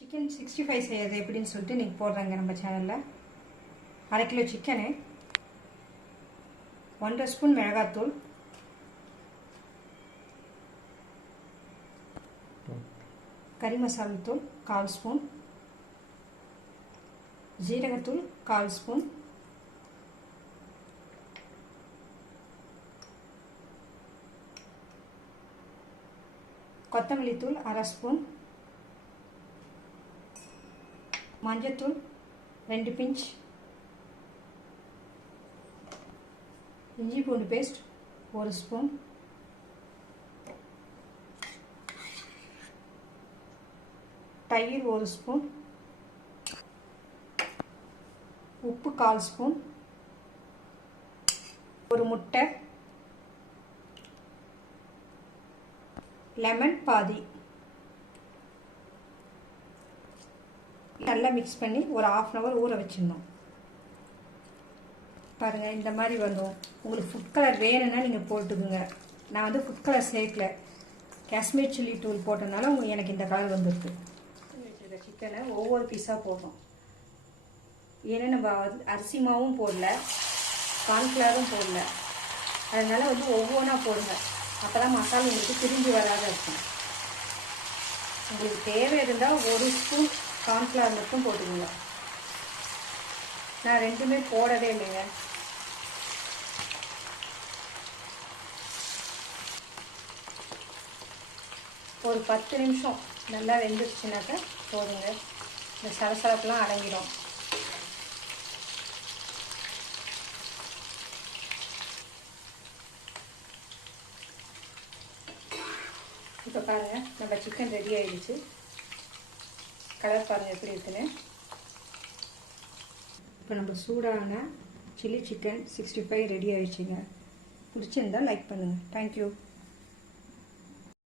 Chicken 65 செய்யறது எப்படின்னு சொல்லிட்டு இன்னைக்கு போடுறாங்க நம்ம சேனலில். 1/2 கிலோ சிக்கனு, 1.5 ஸ்பூன் மிளகாத்தூள், கறி மசாலா தூள் 1/4 ஸ்பூன், ஜீரகத்தூள் 1/4 ஸ்பூன், கொத்தமல்லி தூள் 1/2 ஸ்பூன், மஞ்சத்தூள் 2 பிஞ்ச், இஞ்சி பூண்டு பேஸ்ட் 1 ஸ்பூன், தயிர் 1 ஸ்பூன், உப்பு 1/4 ஸ்பூன், ஒரு முட்டை, லெமன் பாதி. நல்லா மிக்ஸ் பண்ணி ஒரு 1/2 அன் ஹவர் ஊற வச்சிடணும். பாருங்கள், இந்த மாதிரி வந்துடும். உங்களுக்கு ஃபுட் கலர் வேணும்னா நீங்கள் போட்டுக்குங்க. நான் வந்து ஃபுட் கலர் சேர்க்கல, காஷ்மீர் சில்லி தூள் போட்டதுனால எனக்கு இந்த கலர் வந்துருக்கு. வச்சுருக்க சிக்கனை ஒவ்வொரு பீஸாக போடணும். ஏன்னா நம்ம அரிசி மாவும் போடல, கார்ன்ஃப்ளவரும் போடல, அதனால் வந்து ஒவ்வொன்றா போடுங்க. அப்போ தான் மசாலா உங்களுக்கு பிரிஞ்சு வராத இருக்கும். உங்களுக்கு தேவை இருந்தால் 1 ஸ்பூன் கார்ன்ஃப்ளவர் மட்டும் போட்டுக்கோங்க. நான் ரெண்டுமே போடவே இல்லைங்க. ஒரு 10 நிமிஷம் நல்லா வெந்துருச்சுனாக்கா போதுங்க. இந்த சலசலப்பெலாம் அடங்கிடும். இப்போ பாருங்கள், நம்ம சிக்கன் ரெடி ஆகிடுச்சு. கலர் பாருங்கள் எப்படி இருக்குன்னு. இப்போ நம்ம சூடான சில்லி சிக்கன் 65 ரெடி ஆகிடுச்சுங்க. பிடிச்சிருந்தால் லைக் பண்ணுங்கள். தேங்க்யூ.